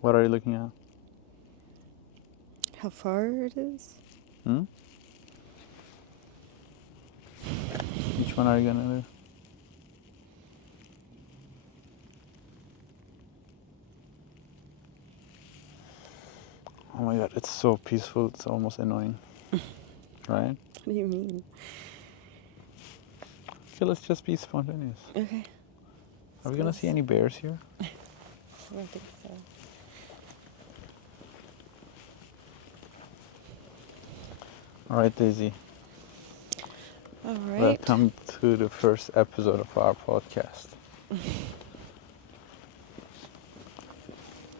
What are you looking at? How far it is? Which one are you gonna do? Oh my god, it's so peaceful, it's almost annoying. Right? What do you mean? Okay, let's just be spontaneous. Okay. Are we gonna see any bears here? I don't think so. Alright, Daisy. All right. Welcome to the first episode of our podcast.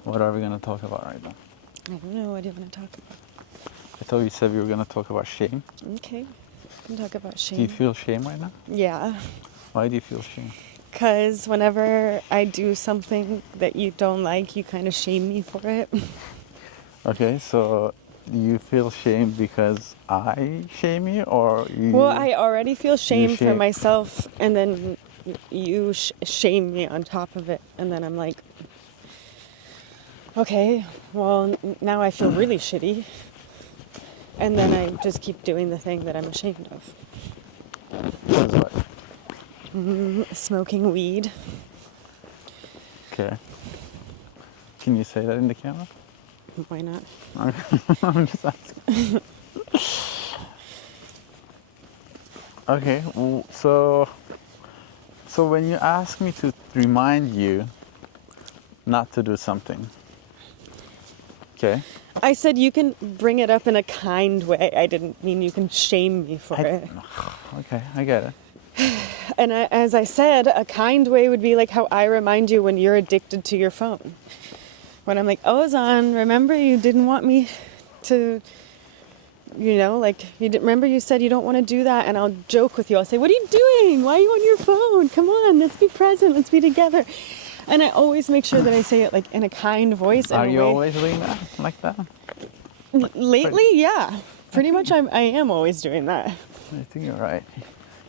What are we gonna talk about right now? I don't know. What do you want to talk about? I thought you said we were gonna talk about shame. Okay. We can talk about shame. Do you feel shame right now? Yeah. Why do you feel shame? Because whenever I do something that you don't like, you kind of shame me for it. Okay, so you feel shame because I shame you, or you? Well, I already feel shame for shame- myself, and then you shame me on top of it. And then I'm like, okay, well, now I feel really shitty. And then I just keep doing the thing that I'm ashamed of. What is what? Smoking weed. Okay. Can you say that in the camera? Why not? I'm just asking. Okay, so when you ask me to remind you not to do something, okay? I said you can bring it up in a kind way. I didn't mean you can shame me for it. Okay, I get it. And as I said, a kind way would be like how I remind you when you're addicted to your phone. When I'm like, Ozan, remember you didn't want me to, remember you said you don't want to do that, and I'll joke with you. I'll say, what are you doing? Why are you on your phone? Come on, let's be present, let's be together. And I always make sure that I say it like in a kind voice. Are you always doing that, like that? Lately, yeah. Pretty much I am always doing that. I think you're right.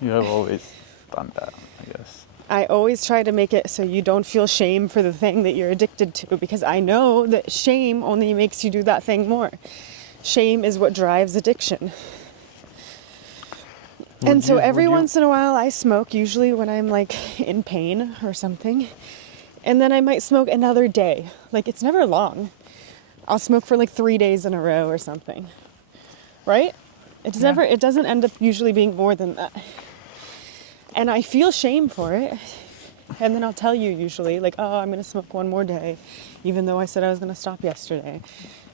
You have always done that, I guess. I always try to make it so you don't feel shame for the thing that you're addicted to, because I know that shame only makes you do that thing more. Shame is what drives addiction. And so every once in a while I smoke, usually when I'm like in pain or something. And then I might smoke another day. Like, it's never long. I'll smoke for like 3 days in a row or something. Right? It doesn't end up usually being more than that. And I feel shame for it. And then I'll tell you usually, like, oh, I'm going to smoke one more day, even though I said I was going to stop yesterday.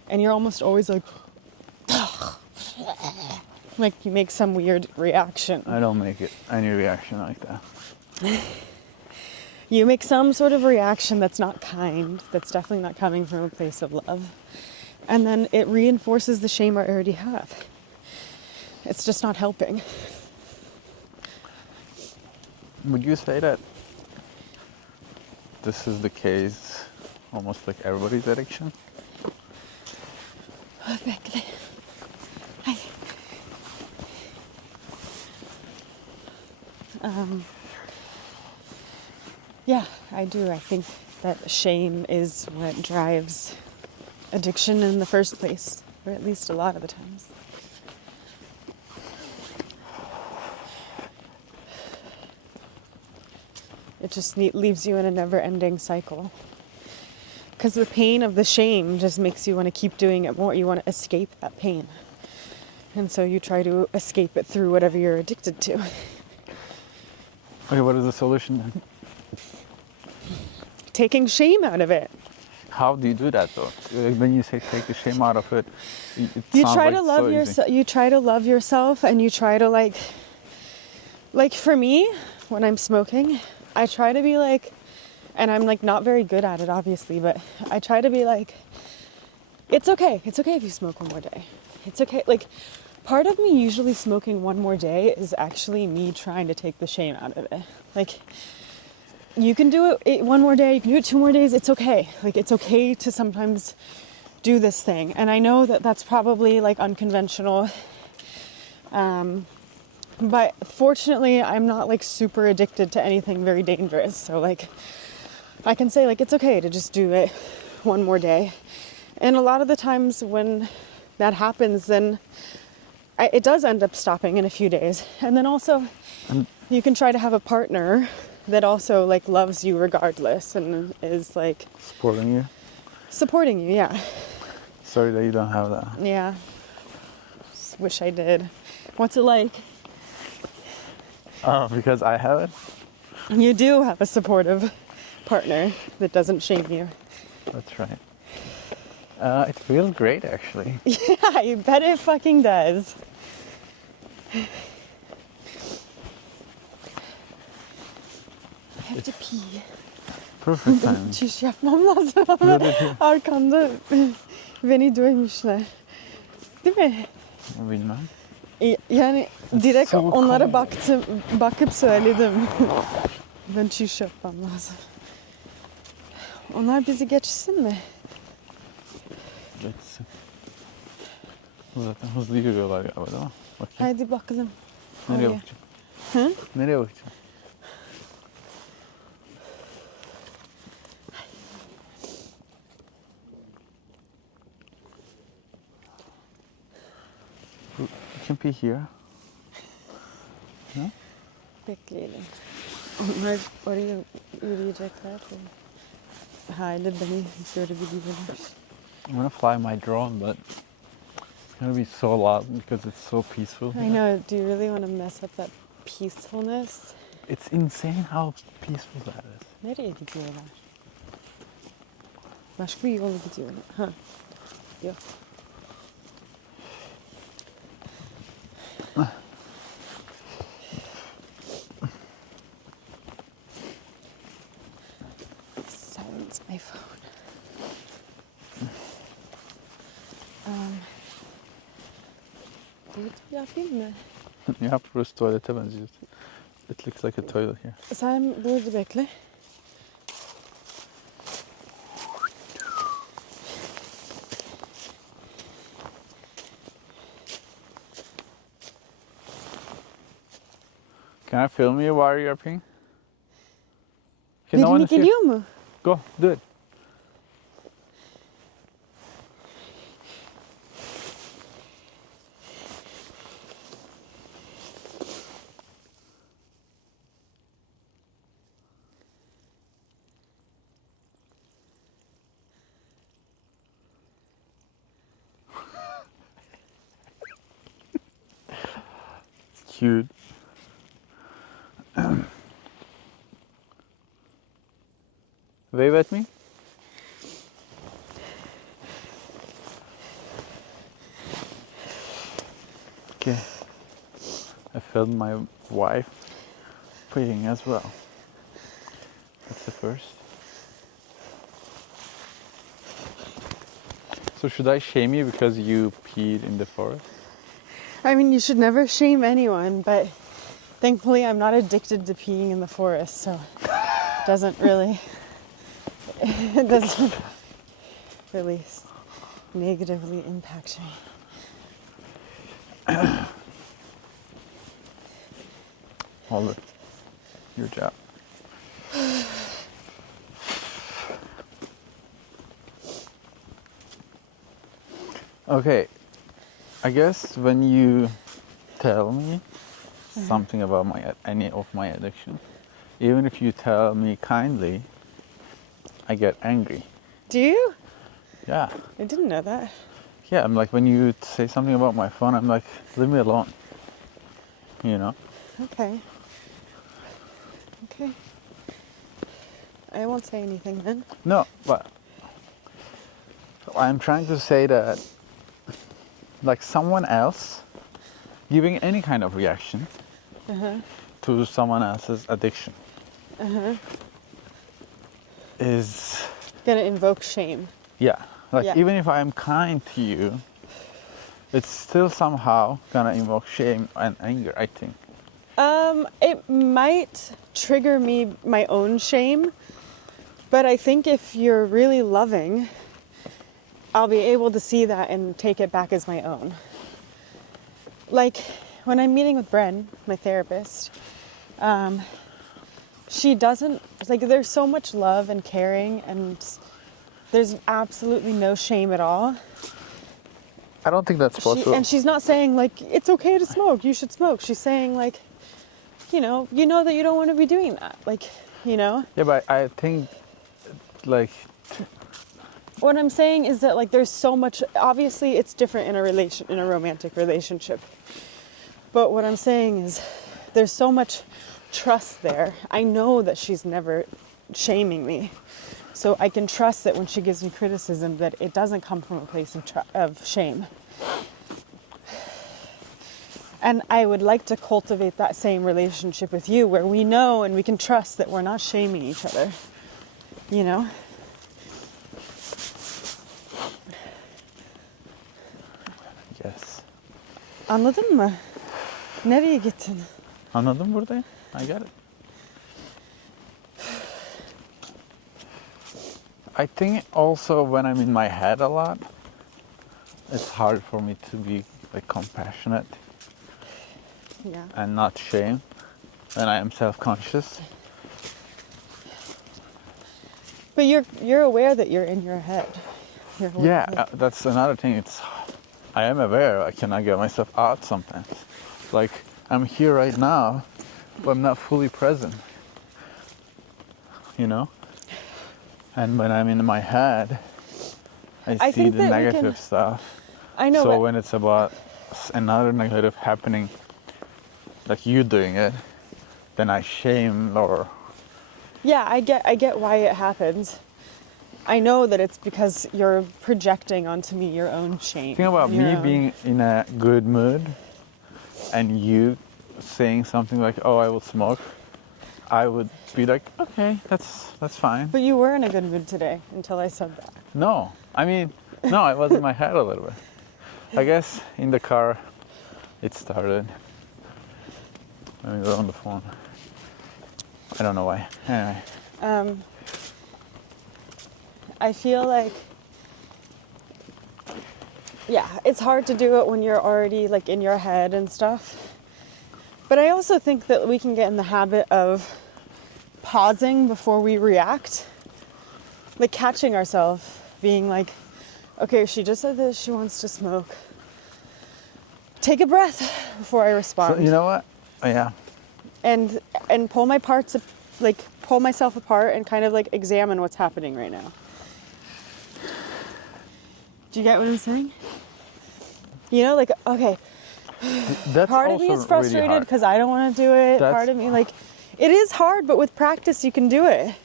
And you're almost always like, like you make some weird reaction. I don't make any reaction like that. You make some sort of reaction that's not kind, that's definitely not coming from a place of love. And then it reinforces the shame I already have. It's just not helping. Would you say that this is the case almost like everybody's addiction? Yeah, I do. I think that shame is what drives addiction in the first place, or at least a lot of the times. It just leaves you in a never-ending cycle. Because the pain of the shame just makes you want to keep doing it more. You want to escape that pain. And so you try to escape it through whatever you're addicted to. Okay, what is the solution then? Taking shame out of it. How do you do that though? When you say take the shame out of it, You try to love yourself. You try to love yourself, and you try to like for me, when I'm smoking, I try to be like, and I'm like not very good at it obviously, but I try to be like, it's okay. It's okay if you smoke one more day. It's okay. Like, part of me usually smoking one more day is actually me trying to take the shame out of it. Like, you can do it one more day, you can do it 2 more days, it's okay. Like, it's okay to sometimes do this thing. And I know that that's probably like unconventional. But fortunately, I'm not like super addicted to anything very dangerous. So like, I can say like, it's okay to just do it one more day. And a lot of the times when that happens, then it does end up stopping in a few days. And then also you can try to have a partner that also like loves you regardless and is like supporting you. Yeah. Sorry that you don't have that. Yeah. Just wish I did. What's it like? Oh, because I have it? You do have a supportive partner that doesn't shame you. That's right. It feels great, actually. Yeah, you bet it fucking does. I have to pee. Perfect timing. Çiş yapmam lazım ama arkanda beni duymuşlar. Değil mi? Bilmem. Yani direkt so onlara cold. bakıp söyledim. Ben çiş yapmam lazım. Onlar bizi geçsin mi? Geçsin. Zaten hızlı yürüyorlar galiba, değil mi? Bakayım. Hadi bakalım. Nereye Oraya. bakacağım? Hı? Nereye bakacağım? You can pee here. No? Bekleyelim. Onlar oraya yürüyecekler. Hala beni görebiliyorlar. I'm gonna fly my drone, but it's gonna be so loud because it's so peaceful. I know. Do you really want to mess up that peacefulness? It's insane how peaceful that is. Nereye gidiyorlar? Başka bir yola gidiyorlar. Ha. Yok. Silence my phone. Tuvalet yapayım mı? Yap, burası tuvalete benziyor. It looks like a toilet here. Sen burada bekle. Can I film you while you're peeing? Can no one Birini see it? geliyor mu? Go, do it. Cute. Wave at me. Okay. I filmed my wife peeing as well. That's the first. So should I shame you because you peed in the forest? I mean, you should never shame anyone, but thankfully I'm not addicted to peeing in the forest, so it doesn't really negatively impact me. Hold it. Your job. Okay. I guess when you tell me something about any of my addiction, even if you tell me kindly, I get angry. Do you? Yeah. I didn't know that. Yeah, I'm like, when you say something about my phone, I'm like, leave me alone. You know? Okay. Okay. I won't say anything then. No, but I'm trying to say that, like, someone else giving any kind of reaction to someone else's addiction is gonna invoke shame. yeah. Like, Yeah. even if I'm kind to you, it's still somehow gonna invoke shame and anger, I think. It might trigger my own shame, but I think if you're really loving, I'll be able to see that and take it back as my own. Like when I'm meeting with Bren, my therapist, she doesn't, like, there's so much love and caring and There's absolutely no shame at all. I don't think that's possible. And she's not saying like, it's okay to smoke, you should smoke. She's saying like, you know that you don't want to be doing that. Like, you know? Yeah, but I think like... What I'm saying is that like there's so much, obviously it's different in a romantic relationship. But what I'm saying is there's so much trust there. I know that she's never shaming me. So I can trust that when she gives me criticism that it doesn't come from a place of shame. And I would like to cultivate that same relationship with you where we know and we can trust that we're not shaming each other. You know? Yes. Anladın mı? Nereye gittin? Anladım buradayım. I got it. I think also when I'm in my head a lot, it's hard for me to be like compassionate and not shame when I am self-conscious. But you're aware that you're in your head. That's another thing. I am aware I cannot get myself out sometimes. Like I'm here right now, but I'm not fully present. You know? And when I'm in my head, I see the negative stuff. I know. So when it's about another negative happening, like you doing it, then I shame or... Yeah, I get why it happens. I know that it's because you're projecting onto me your own shame. Think about me being in a good mood and you saying something like, oh, I will smoke. I would be like, okay, that's fine. But you were in a good mood today until I said that. No, I mean, no, I was in my head a little bit. I guess in the car it started. Let me go on the phone. I don't know why. Anyway. I feel like, it's hard to do it when you're already like in your head and stuff. But I also think that we can get in the habit of pausing before we react. Like catching ourselves, being like, okay, she just said this, she wants to smoke. Take a breath before I respond. So, you know what? Yeah. And pull myself apart and kind of like examine what's happening right now. Do you get what I'm saying? You know, like, okay, That's part of me is frustrated because I don't want to do it. Part of me, like, it is hard, but with practice you can do it.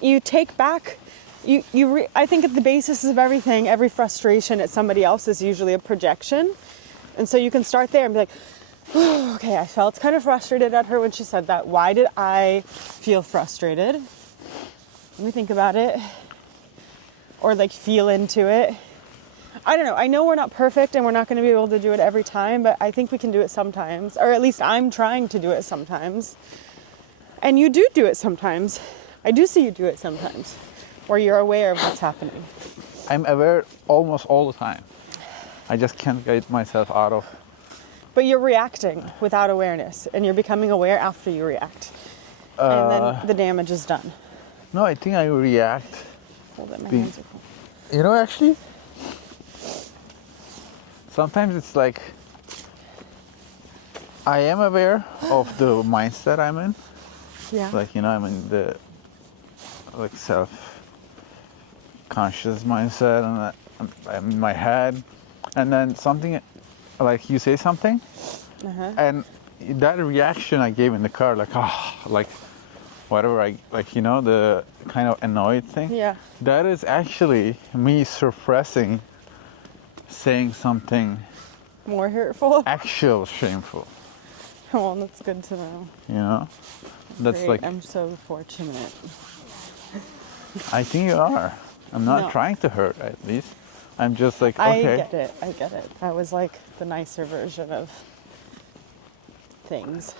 You take back, I think at the basis of everything, every frustration at somebody else is usually a projection. And so you can start there and be like, oh, okay, I felt kind of frustrated at her when she said that. Why did I feel frustrated? Let me think about it. Or like feel into it. I don't know. I know we're not perfect and we're not going to be able to do it every time, but I think we can do it sometimes. Or at least I'm trying to do it sometimes. And you do it sometimes. I do see you do it sometimes. Where you're aware of what's happening. I'm aware almost all the time. I just can't get myself out of... But you're reacting without awareness. And you're becoming aware after you react. And then the damage is done. No, I think I react. Hold it, my hands are cold. You know, actually, sometimes it's like I am aware of the mindset I'm in. Yeah. Like, you know, I'm in the like self-conscious mindset, and I'm in my head, and then something like you say something, and that reaction I gave in the car, like like whatever I like, you know, the kind of annoyed thing. Yeah. That is actually me suppressing saying something more hurtful. Actual shameful. Well, that's good to know. You know, that's Great. like. I'm so fortunate. I think you are. I'm not trying to hurt, at least. I'm just like, okay. I get it. That was like the nicer version of things.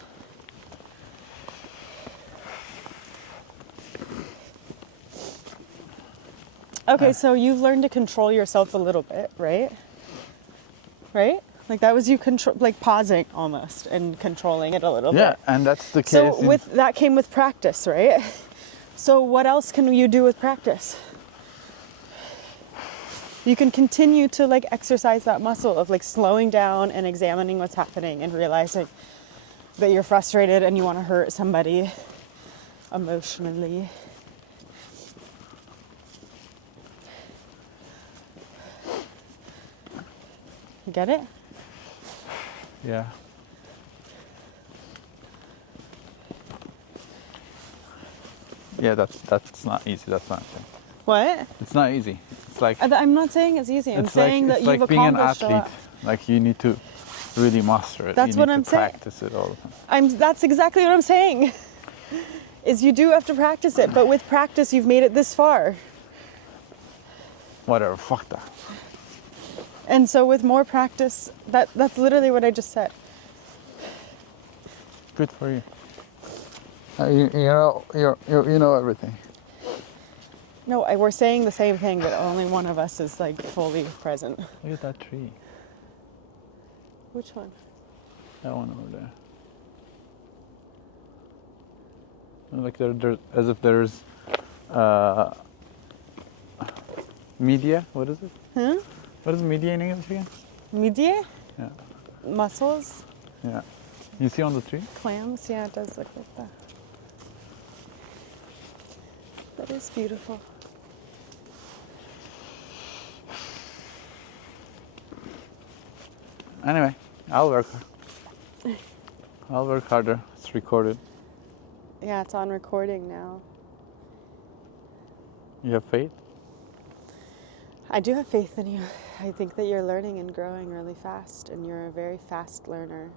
Okay, so you've learned to control yourself a little bit, right? Right? Like that was you like pausing almost and controlling it a little bit. Yeah, and that's the case. So that came with practice, right? So what else can you do with practice? You can continue to like exercise that muscle of like slowing down and examining what's happening and realizing that you're frustrated and you want to hurt somebody emotionally. You get it? Yeah. Yeah, that's not easy. That's not it. What? It's not easy. It's like I'm not saying it's easy. I'm saying that you've like being an accomplished athlete. a lot. Like you need to really master it. That's you what need I'm to saying. practice it all the time. That's exactly what I'm saying. Is you do have to practice it, but with practice you've made it this far. Whatever, fuck that. And so with more practice, that's literally what I just said. Good for you. You know everything. No, we're saying the same thing, but only one of us is like fully present. Look at that tree. Which one? That one over there. Like there's as if there's media. What is it? Huh? What is media in English again? Midye? Yeah. Muscles? Yeah. You see on the tree? Clams? Yeah, it does look like that. That is beautiful. Anyway, I'll work harder. It's recorded. Yeah, it's on recording now. You have faith? I do have faith in you. I think that you're learning and growing really fast, and you're a very fast learner.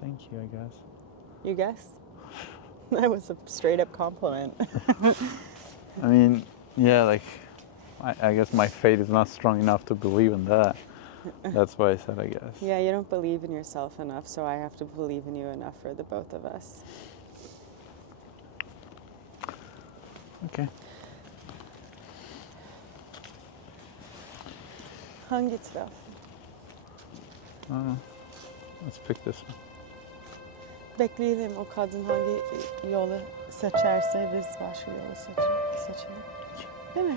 Thank you, I guess. You guess? That was a straight up compliment. I mean, yeah, like, I guess my faith is not strong enough to believe in that. That's why I said, I guess. Yeah, you don't believe in yourself enough, so I have to believe in you enough for the both of us. Okay. Hangi taraf? Let's pick this one. Bekleyelim, o kadın hangi yolu seçerse biz başka yolu seçelim. Değil mi?